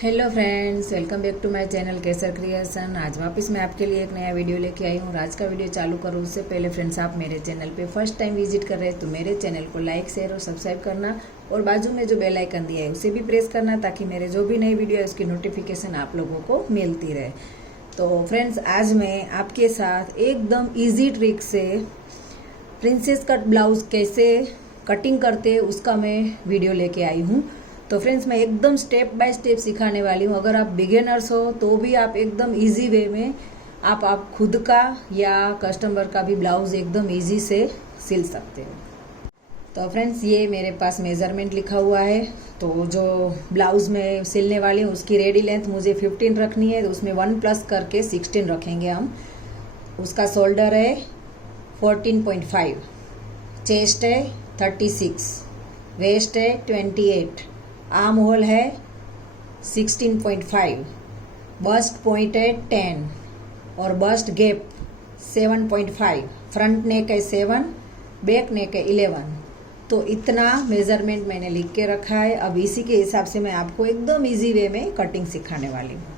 Hello friends, welcome back to my channel Kesar creation. आज वापस मैं आपके लिए एक नया वीडियो लेके आई हूँ। आज का वीडियो चालू करूँ उससे पहले फ्रेंड्स, आप मेरे चैनल पे फर्स्ट टाइम विजिट कर रहे हैं तो मेरे चैनल को लाइक, शेयर और सब्सक्राइब करना और बाजू में जो बेल आइकन दिया है उसे भी प्रेस करना, ताकि मेरे जो भी नई वीडियो है उसकी नोटिफिकेशन आप लोगों को मिलती रहे। तो फ्रेंड्स, आज मैं आपके साथ एकदम ईजी ट्रिक से प्रिंसेस कट ब्लाउज कैसे कटिंग करते हैं उसका मैं वीडियो लेके आई हूँ। तो फ्रेंड्स, मैं एकदम स्टेप बाय स्टेप सिखाने वाली हूँ। अगर आप बिगिनर्स हो तो भी आप एकदम इजी वे में आप खुद का या कस्टमर का भी ब्लाउज एकदम इजी से सिल सकते हो। तो फ्रेंड्स, ये मेरे पास मेजरमेंट लिखा हुआ है। तो जो ब्लाउज में सिलने वाली हूँ उसकी रेडी लेंथ मुझे 15 रखनी है, तो उसमें 1 प्लस करके 16 रखेंगे हम। उसका शोल्डर है 14.5, चेस्ट है 36, वेस्ट है 28, आर्म होल है 16.5, बस्ट पॉइंट है 10 और बस्ट गैप 7.5, फ्रंट नेक है 7, बैक नेक है 11। तो इतना मेजरमेंट मैंने लिख के रखा है। अब इसी के हिसाब से मैं आपको एकदम इजी वे में कटिंग सिखाने वाली हूँ।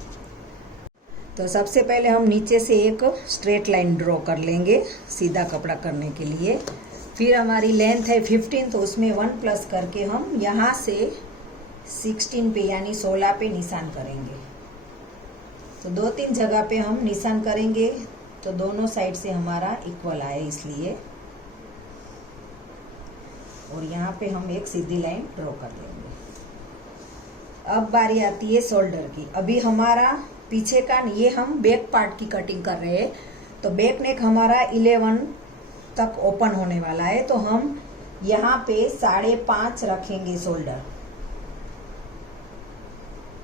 तो सबसे पहले हम नीचे से एक स्ट्रेट लाइन ड्रॉ कर लेंगे सीधा कपड़ा करने के लिए। फिर हमारी लेंथ है 15, तो उसमें 1 प्लस करके हम यहाँ से 16 पे यानी 16 पे निशान करेंगे। तो 2-3 जगह पे हम निशान करेंगे तो दोनों साइड से हमारा इक्वल आए इसलिए। और यहाँ पे हम एक सीधी लाइन ड्रॉ कर देंगे। अब बारी आती है शोल्डर की। अभी हमारा पीछे का, ये हम बैक पार्ट की कटिंग कर रहे हैं, तो बैक नेक हमारा 11 तक ओपन होने वाला है। तो हम यहाँ पे 5.5 रखेंगे शोल्डर,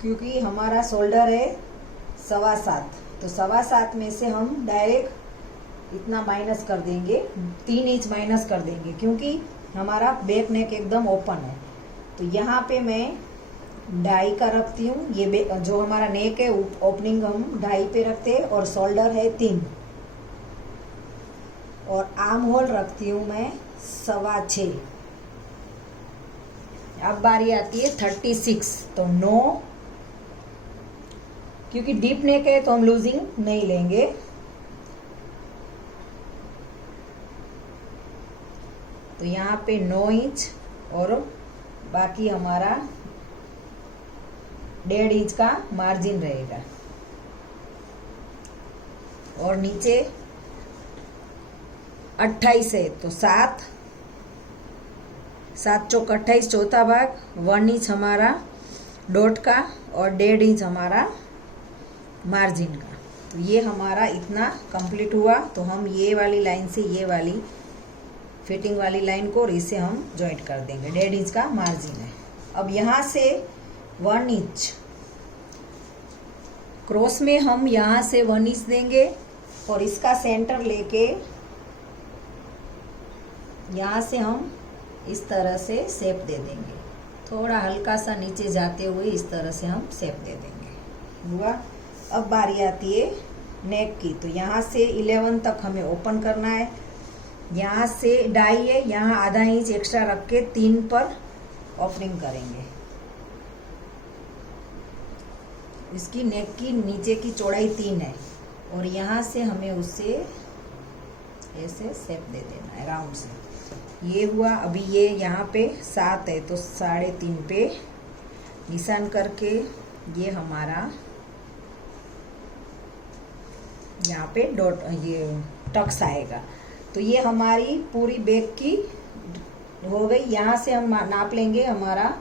क्योंकि हमारा शोल्डर है 7.25। तो 7.25 में से हम डायरेक्ट इतना माइनस कर देंगे, 3 इंच माइनस कर देंगे, क्योंकि हमारा बैक नेक एकदम ओपन है। तो यहाँ पे मैं 2.5 का रखती हूँ। ये जो हमारा नेक है ओपनिंग हम 2.5 पे रखते हैं और शोल्डर है 3 और आर्म होल रखती हूँ मैं 6.25। अब बारी आती है 36, तो 9, क्योंकि डीप नेक है तो हम लूजिंग नहीं लेंगे। तो यहाँ पे 9 इंच और बाकी हमारा 1.5 इंच का मार्जिन रहेगा। और नीचे 28 है तो 7 चौक 28, चौथा भाग 1 इंच हमारा डॉट का और 1.5 इंच हमारा मार्जिन का। तो ये हमारा इतना कंप्लीट हुआ। तो हम ये वाली लाइन से ये वाली फिटिंग वाली लाइन को और इसे हम जॉइंट कर देंगे। 1.5 इंच का मार्जिन है। अब यहाँ से 1 इंच क्रॉस में हम यहाँ से 1 इंच देंगे और इसका सेंटर लेके यहाँ से हम इस तरह से शेप दे देंगे। थोड़ा हल्का सा नीचे जाते हुए इस तरह से हम शेप दे देंगे। हुआ। अब बारी आती है नेक की। तो यहाँ से 11 तक हमें ओपन करना है। यहाँ से 2.5 है, यहाँ आधा इंच एक्स्ट्रा रख के 3 पर ओपनिंग करेंगे। इसकी नेक की नीचे की चौड़ाई 3 है और यहाँ से हमें उससे ऐसे शेप दे देना है राउंड से। ये हुआ। अभी ये यहाँ पे 7 है तो 3.5 पे निशान करके ये हमारा यहाँ पे डॉट ये टक्स आएगा। तो ये हमारी पूरी बैक की हो गई। यहाँ से हम नाप लेंगे हमारा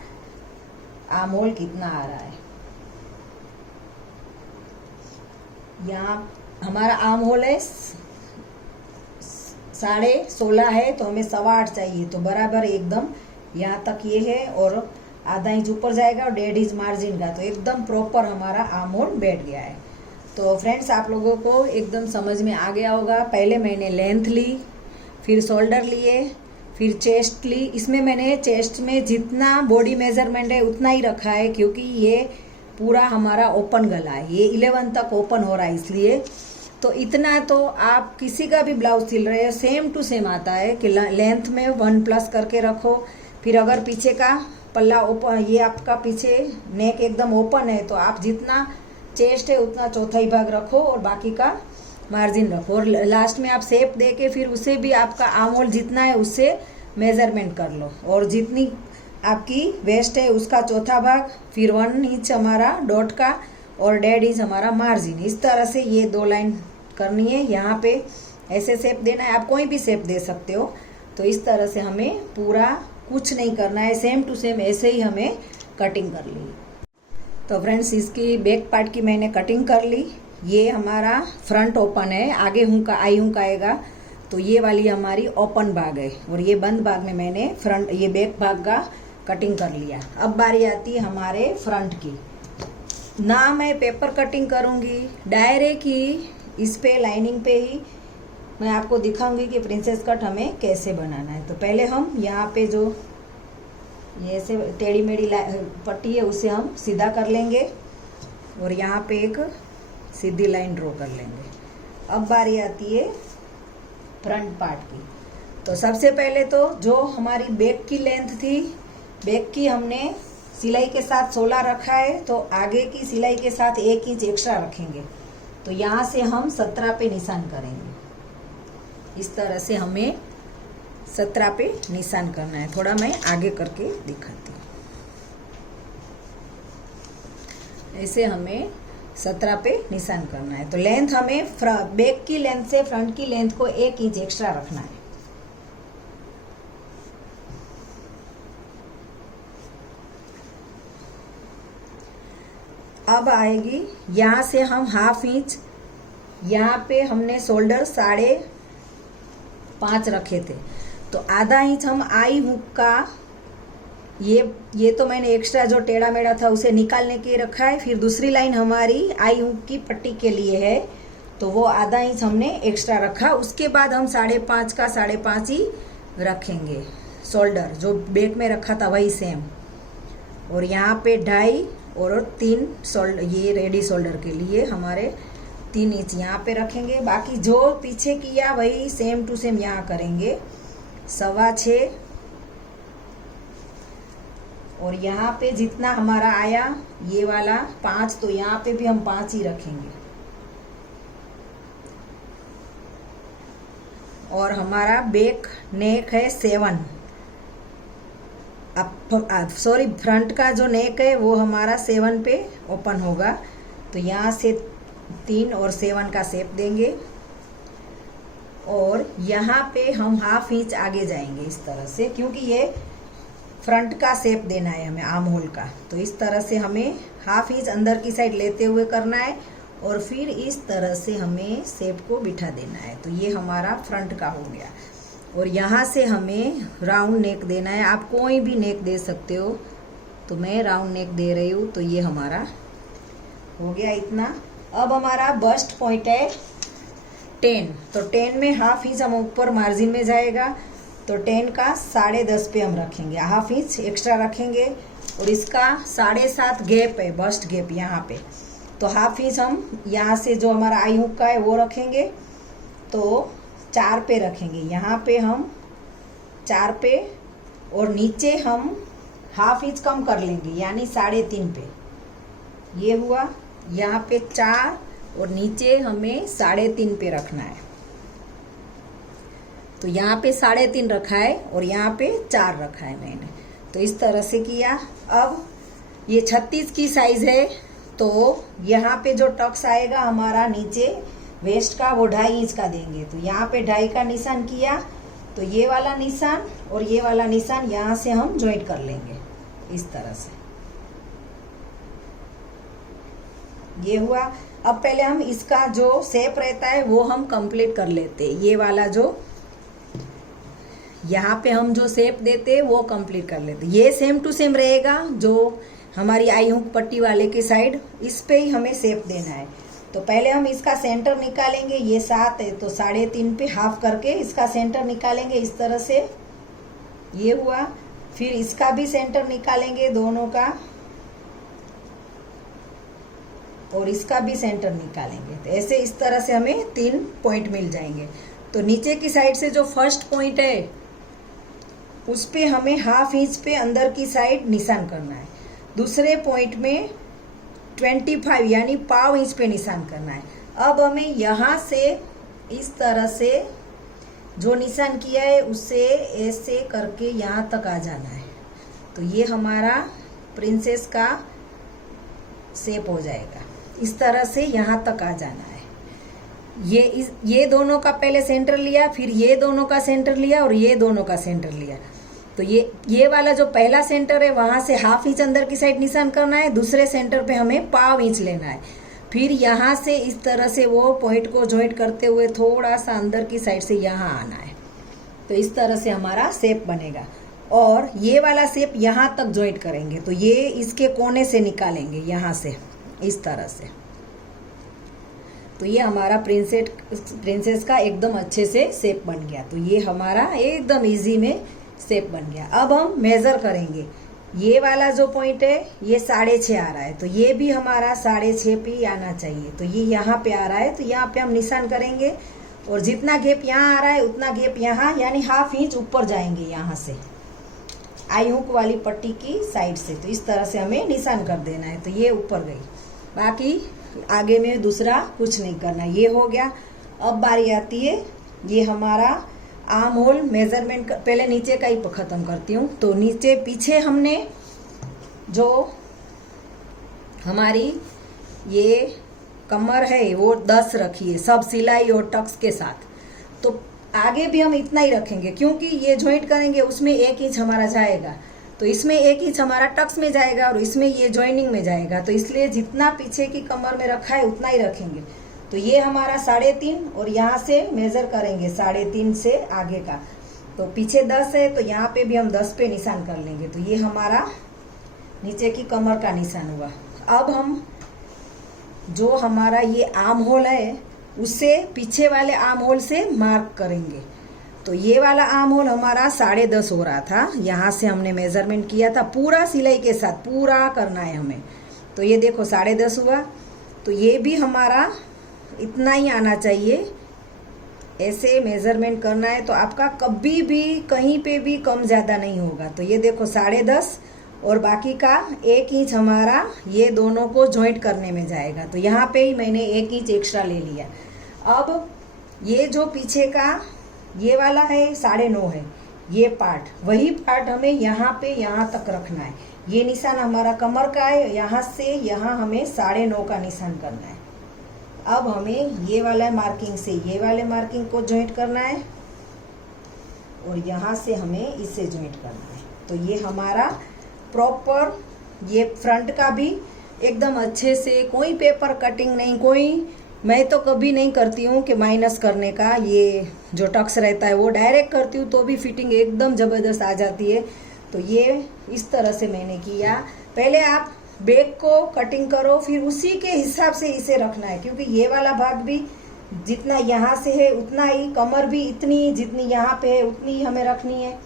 आर्म होल कितना आ रहा है। यहाँ हमारा आर्म होल है 16.5 है, तो हमें 8.25 चाहिए। तो बराबर एकदम यहाँ तक ये है और आधा इंच ऊपर जाएगा और 1.5 इंच मार्जिन का। तो एकदम प्रॉपर हमारा आर्म होल बैठ गया है। तो फ्रेंड्स, आप लोगों को एकदम समझ में आ गया होगा। पहले मैंने लेंथ ली, फिर शोल्डर लिए, फिर चेस्ट ली। इसमें मैंने चेस्ट में जितना बॉडी मेजरमेंट है उतना ही रखा है, क्योंकि ये पूरा हमारा ओपन गला है। ये 11 तक ओपन हो रहा है इसलिए। तो इतना तो आप किसी का भी ब्लाउज सिल रहे हो सेम टू सेम आता है कि लेंथ में 1 प्लस करके रखो। फिर अगर पीछे का पल्ला ओपन, ये आपका पीछे नेक एकदम ओपन है, तो आप जितना चेस्ट है उतना चौथाई भाग रखो और बाकी का मार्जिन रखो। और लास्ट में आप शेप दे के फिर उसे भी आपका आर्म होल जितना है उससे मेजरमेंट कर लो, और जितनी आपकी वेस्ट है उसका चौथा भाग, फिर 1 इंच हमारा डॉट का और 1.5 इंच हमारा मार्जिन। इस तरह से ये 2 लाइन करनी है। यहाँ पे ऐसे शेप देना है, आप कोई भी शेप दे सकते हो। तो इस तरह से हमें पूरा कुछ नहीं करना है, सेम टू सेम ऐसे ही हमें कटिंग कर ली। तो फ्रेंड्स, इसकी बैक पार्ट की मैंने कटिंग कर ली। ये हमारा फ्रंट ओपन है, आगे हुक आई हुक आएगा, तो ये वाली हमारी ओपन भाग है, और ये बंद भाग में मैंने फ्रंट ये बैक भाग का कटिंग कर लिया। अब बारी आती है हमारे फ्रंट की। ना मैं पेपर कटिंग करूँगी, डायरेक्ट ही इस पे लाइनिंग पे ही मैं आपको दिखाऊंगी कि प्रिंसेस कट हमें कैसे बनाना है। तो पहले हम यहाँ पे जो ये ऐसे टेढ़ी मेढ़ी पट्टी है उसे हम सीधा कर लेंगे, और यहाँ पे एक सीधी लाइन ड्रॉ कर लेंगे। अब बारी आती है फ्रंट पार्ट की। तो सबसे पहले तो जो हमारी बैक की लेंथ थी, बैक की हमने सिलाई के साथ 16 रखा है, तो आगे की सिलाई के साथ 1 इंच एक्स्ट्रा रखेंगे। तो यहाँ से हम 17 पे निशान करेंगे। इस तरह से हमें 17 पे निशान करना है। थोड़ा मैं आगे करके दिखाती हूँ। ऐसे हमें 17 पे निशान करना है। तो लेंथ हमें बैक की लेंथ से फ्रंट की लेंथ को 1 इंच एक्स्ट्रा रखना है। अब आएगी यहाँ से हम 1/2 इंच, यहाँ पे हमने शोल्डर 5.5 रखे थे, तो आधा इंच हम आई हुक का ये तो मैंने एक्स्ट्रा जो टेढ़ा मेढ़ा था उसे निकालने के रखा है। फिर दूसरी लाइन हमारी आई हुक की पट्टी के लिए है, तो वो आधा इंच हमने एक्स्ट्रा रखा। उसके बाद हम 5.5 का 5.5 ही रखेंगे। शोल्डर जो बैक में रखा था वही सेम, और यहाँ पे 2.5 और 3 शोल्डर, ये रेडी शोल्डर के लिए हमारे 3 इंच यहाँ पे रखेंगे। बाकी जो पीछे किया वही सेम टू सेम यहाँ करेंगे। 6.25, और यहाँ पे जितना हमारा आया ये वाला 5, तो यहाँ पे भी हम 5 ही रखेंगे। और हमारा बैक नेक है 7, सॉरी फ्रंट का जो नेक है वो हमारा 7 पे ओपन होगा। तो यहाँ से 3 और 7 का शेप देंगे, और यहाँ पे हम 1/2 इंच आगे जाएंगे इस तरह से, क्योंकि ये फ्रंट का शेप देना है हमें आर्म होल का। तो इस तरह से हमें 1/2 इंच अंदर की साइड लेते हुए करना है, और फिर इस तरह से हमें शेप को बिठा देना है। तो ये हमारा फ्रंट का हो गया। और यहाँ से हमें राउंड नेक देना है। आप कोई भी नेक दे सकते हो, तो मैं राउंड नेक दे रही हूँ। तो ये हमारा हो गया इतना। अब हमारा बस्ट पॉइंट है 10, तो 10 में 1/2 इंच हम ऊपर मार्जिन में जाएगा, तो 10 का 10.5 पे हम रखेंगे, 1/2 इंच एक्स्ट्रा रखेंगे। और इसका 7.5 गैप है, बस्ट गैप यहाँ पे, तो 1/2 इंच हम यहाँ से जो हमारा आई हुक का है वो रखेंगे, तो 4 पे रखेंगे। यहाँ पे हम 4 पे, और नीचे हम 1/2 इंच कम कर लेंगे, यानी 3.5 पे। ये हुआ यहाँ पे 4, और नीचे हमें 3.5 पे रखना है। तो यहाँ पे 3.5 रखा है, और यहाँ पे 4 रखा है मैंने। तो इस तरह से किया। अब ये 36 की साइज है, तो यहाँ पे जो टक्स आएगा हमारा नीचे वेस्ट का, वो 2.5 इंच का देंगे। तो यहाँ पे 2.5 का निशान किया, तो ये वाला निशान और ये वाला निशान यहाँ से हम ज्वाइंट कर लेंगे इस तरह से। ये हुआ। अब पहले हम इसका जो शेप रहता है वो हम कंप्लीट कर लेते हैं। ये वाला जो यहाँ पे हम जो शेप देते हैं वो कंप्लीट कर लेते हैं। ये सेम टू सेम रहेगा जो हमारी आई हुक पट्टी वाले के साइड, इस पे ही हमें शेप देना है। तो पहले हम इसका सेंटर निकालेंगे। ये 7 है, तो 3.5 पे हाफ करके इसका सेंटर निकालेंगे इस तरह से। ये हुआ। फिर इसका भी सेंटर निकालेंगे दोनों का, और इसका भी सेंटर निकालेंगे। तो ऐसे इस तरह से हमें 3 पॉइंट मिल जाएंगे। तो नीचे की साइड से जो फर्स्ट पॉइंट है उस पे हमें हाफ इंच पे अंदर की साइड निशान करना है। दूसरे पॉइंट में 25 यानी पाव इंच पे निशान करना है। अब हमें यहाँ से इस तरह से जो निशान किया है उससे ऐसे करके यहाँ तक आ जाना है। तो ये हमारा प्रिंसेस का शेप हो जाएगा। इस तरह से यहाँ तक आ जाना है। ये दोनों का पहले सेंटर लिया, फिर ये दोनों का सेंटर लिया और ये दोनों का सेंटर लिया। तो ये वाला जो पहला सेंटर है वहां से हाफ इंच अंदर की साइड निशान करना है। दूसरे सेंटर पे हमें पाव इंच लेना है। फिर यहाँ से इस तरह से वो पॉइंट को जॉइंट करते हुए थोड़ा सा अंदर की साइड से यहाँ आना है। तो इस तरह से हमारा शेप बनेगा। और ये वाला शेप यहाँ तक जॉइंट करेंगे। तो ये इसके कोने से निकालेंगे यहाँ से इस तरह से। तो ये हमारा प्रिंसेस का एकदम अच्छे से शेप बन गया। तो ये हमारा एकदम इजी में शेप बन गया। अब हम मेजर करेंगे। ये वाला जो पॉइंट है ये 6.5 आ रहा है, तो ये भी हमारा 6.5 पे आना चाहिए। तो ये यहाँ पे आ रहा है, तो यहाँ पे हम निशान करेंगे और जितना गैप यहाँ आ रहा है उतना गैप यहाँ यानी हाफ इंच ऊपर जाएंगे यहाँ से आई हुक वाली पट्टी की साइड से। तो इस तरह से हमें निशान कर देना है। तो ये ऊपर गई, बाकी आगे में दूसरा कुछ नहीं करना। ये हो गया। अब बारी आती है ये हमारा आर्म होल मेजरमेंट। पहले नीचे का ही खत्म करती हूँ। तो नीचे पीछे हमने जो हमारी ये कमर है वो 10 रखी है, सब सिलाई और टक्स के साथ। तो आगे भी हम इतना ही रखेंगे क्योंकि ये ज्वाइंट करेंगे उसमें 1 इंच हमारा जाएगा। तो इसमें 1 इंच हमारा टक्स में जाएगा और इसमें ये ज्वाइनिंग में जाएगा। तो इसलिए जितना पीछे की कमर में रखा है उतना ही रखेंगे। तो ये हमारा 3.5 और यहाँ से मेजर करेंगे 3.5 से आगे का। तो पीछे 10 है तो यहाँ पे भी हम 10 पे निशान कर लेंगे। तो ये हमारा नीचे की कमर का निशान हुआ। अब हम जो हमारा ये आर्म होल है उससे पीछे वाले आर्म होल से मार्क करेंगे। तो ये वाला आर्म होल हमारा 10.5 हो रहा था, यहाँ से हमने मेजरमेंट किया था पूरा सिलाई के साथ, पूरा करना है हमें। तो ये देखो 10.5 हुआ। तो ये भी हमारा इतना ही आना चाहिए। ऐसे मेजरमेंट करना है तो आपका कभी भी कहीं पे भी कम ज़्यादा नहीं होगा। तो ये देखो 10.5 और बाकी का 1 इंच हमारा ये दोनों को जॉइंट करने में जाएगा। तो यहाँ पे ही मैंने 1 इंच एक्स्ट्रा ले लिया। अब ये जो पीछे का ये वाला है 9.5 है, ये पार्ट, वही पार्ट हमें यहाँ पे यहाँ तक रखना है। ये निशान हमारा कमर का है, यहाँ से यहाँ हमें 9.5 का निशान करना है। अब हमें ये वाला मार्किंग से ये वाले मार्किंग को जॉइंट करना है और यहाँ से हमें इसे जॉइंट करना है। तो ये हमारा प्रॉपर ये फ्रंट का भी एकदम अच्छे से, कोई पेपर कटिंग नहीं, कोई मैं तो कभी नहीं करती हूँ कि माइनस करने का। ये जो टक्स रहता है वो डायरेक्ट करती हूँ तो भी फिटिंग एकदम ज़बरदस्त आ जाती है। तो ये इस तरह से मैंने किया। पहले आप बैक को कटिंग करो, फिर उसी के हिसाब से इसे रखना है क्योंकि ये वाला भाग भी जितना यहाँ से है उतना ही, कमर भी इतनी जितनी यहाँ पे है उतनी ही हमें रखनी है।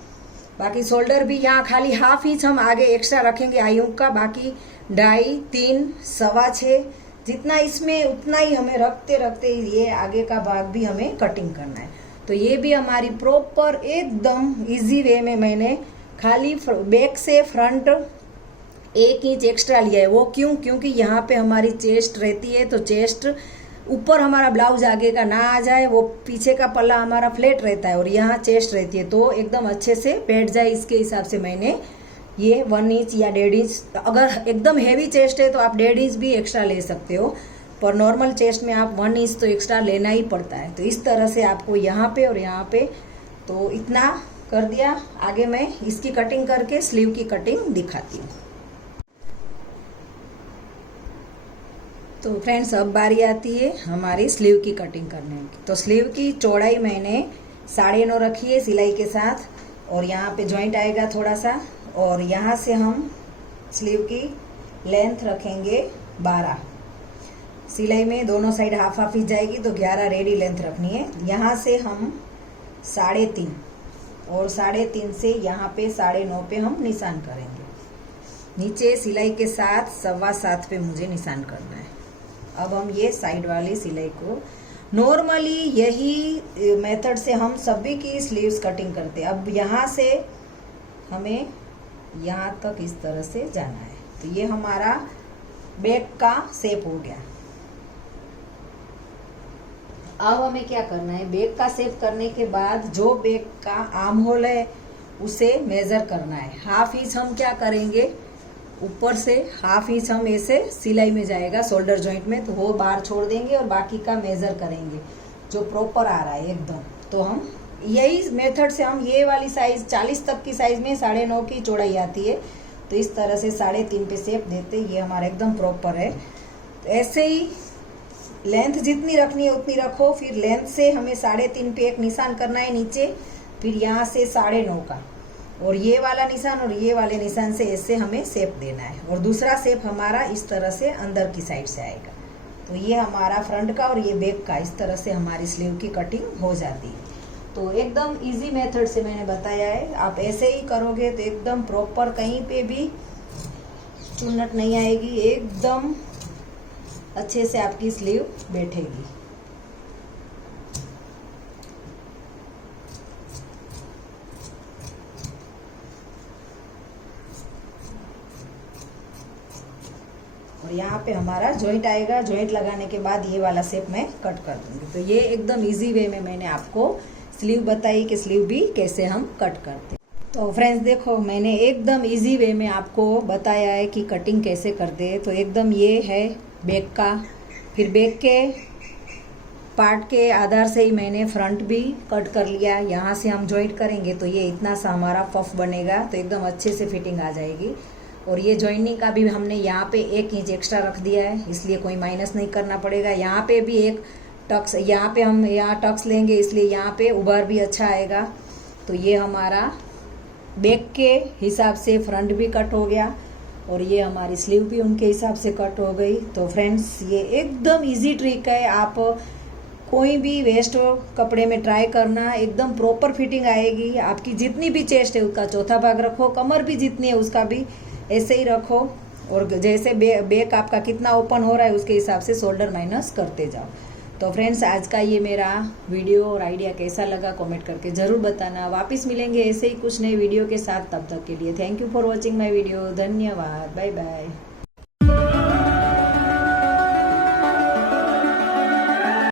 बाकी शोल्डर भी यहाँ खाली हाफ इंच हम आगे एक्स्ट्रा रखेंगे आई हुक का, बाकी 2.5, 3, 6.25 जितना इसमें उतना ही हमें रखते रखते ये आगे का भाग भी हमें कटिंग करना है। तो ये भी हमारी प्रॉपर एकदम इजी वे में मैंने खाली बैक से फ्रंट 1 इंच एक्स्ट्रा लिया है। वो क्यों? क्योंकि यहाँ पे हमारी चेस्ट रहती है, तो चेस्ट ऊपर हमारा ब्लाउज आगे का ना आ जाए, वो पीछे का पल्ला हमारा फ्लैट रहता है और यहाँ चेस्ट रहती है तो एकदम अच्छे से बैठ जाए, इसके हिसाब से मैंने ये 1 इंच या 1.5 इंच, अगर एकदम हैवी चेस्ट है तो आप 1.5 इंच भी एक्स्ट्रा ले सकते हो, पर नॉर्मल चेस्ट में आप 1 इंच तो एक्स्ट्रा लेना ही पड़ता है। तो इस तरह से आपको यहाँ पे और यहाँ पे तो इतना कर दिया। आगे मैं इसकी कटिंग करके स्लीव की कटिंग दिखाती हूँ। तो फ्रेंड्स अब बारी आती है हमारी स्लीव की कटिंग करने की। तो स्लीव की चौड़ाई मैंने 9.5 रखी है सिलाई के साथ और यहाँ पे जॉइंट आएगा थोड़ा सा, और यहाँ से हम स्लीव की लेंथ रखेंगे 12। सिलाई में दोनों साइड हाफ हाफ ही जाएगी तो 11 रेडी लेंथ रखनी है। यहाँ से हम 3.5 और 3.5 से यहाँ पे 9.5 पे हम निशान करेंगे। नीचे सिलाई के साथ 7.25 पे मुझे निशान करना है। अब हम ये साइड वाली सिलाई को, नॉर्मली यही मेथड से हम सभी की स्लीव्स कटिंग करते हैं। अब यहाँ से हमें यहाँ तक इस तरह से जाना है। तो ये हमारा बैक का शेप हो गया। अब हमें क्या करना है, बैक का शेप करने के बाद जो बैक का आर्म होल है उसे मेजर करना है। हाफ इंच हम क्या करेंगे, ऊपर से हाफ इंच हम ऐसे सिलाई में जाएगा शोल्डर जॉइंट में, तो वो बाहर छोड़ देंगे और बाकी का मेजर करेंगे जो प्रॉपर आ रहा है एकदम। तो हम यही मेथड से हम ये वाली साइज 40 तक की साइज में 9.5 की चौड़ाई आती है, तो इस तरह से 3.5 पे शेप देते, ये हमारा एकदम प्रॉपर है। तो ऐसे ही लेंथ जितनी रखनी है उतनी रखो। फिर लेंथ से हमें 3.5 पे एक निशान करना है नीचे, फिर यहाँ से 9.5 का, और ये वाला निशान और ये वाले निशान से ऐसे हमें शेप देना है। और दूसरा शेप हमारा इस तरह से अंदर की साइड से आएगा। तो ये हमारा फ्रंट का और ये बैक का, इस तरह से हमारी स्लीव की कटिंग हो जाती है। तो एकदम इजी मेथड से मैंने बताया है, आप ऐसे ही करोगे तो एकदम प्रॉपर, कहीं पे भी चुन्नट नहीं आएगी, एकदम अच्छे से आपकी स्लीव बैठेगी। और यहाँ पे हमारा जॉइंट आएगा, जॉइंट लगाने के बाद ये वाला शेप मैं कट कर दूंगी। तो ये एकदम इजी वे में मैंने आपको स्लीव बताई कि स्लीव भी कैसे हम कट करते। तो फ्रेंड्स देखो, मैंने एकदम इजी वे में आपको बताया है कि कटिंग कैसे करते हैं। तो एकदम ये है बैक का, फिर बैक के पार्ट के आधार से ही मैंने फ्रंट भी कट कर लिया। यहाँ से हम जॉइंट करेंगे तो ये इतना सा हमारा पफ बनेगा, तो एकदम अच्छे से फिटिंग आ जाएगी। और ये जॉइनिंग का भी हमने यहाँ पे 1 इंच एक्स्ट्रा रख दिया है, इसलिए कोई माइनस नहीं करना पड़ेगा। यहाँ पे भी एक टक्स, यहाँ पे हम यहाँ टक्स लेंगे, इसलिए यहाँ पे उभार भी अच्छा आएगा। तो ये हमारा बैक के हिसाब से फ्रंट भी कट हो गया और ये हमारी स्लीव भी उनके हिसाब से कट हो गई। तो फ्रेंड्स ये एकदम इजी ट्रिक है, आप कोई भी वेस्ट कपड़े में ट्राई करना, एकदम प्रॉपर फिटिंग आएगी। आपकी जितनी भी चेस्ट है उसका चौथा भाग रखो, कमर भी जितनी है उसका भी ऐसे ही रखो, और जैसे बैक आपका कितना ओपन हो रहा है उसके हिसाब से शोल्डर माइनस करते जाओ। तो फ्रेंड्स आज का ये मेरा वीडियो और आइडिया कैसा लगा कमेंट करके ज़रूर बताना। वापस मिलेंगे ऐसे ही कुछ नए वीडियो के साथ, तब तक के लिए thank you for watching my video. धन्यवाद, बाय बाय।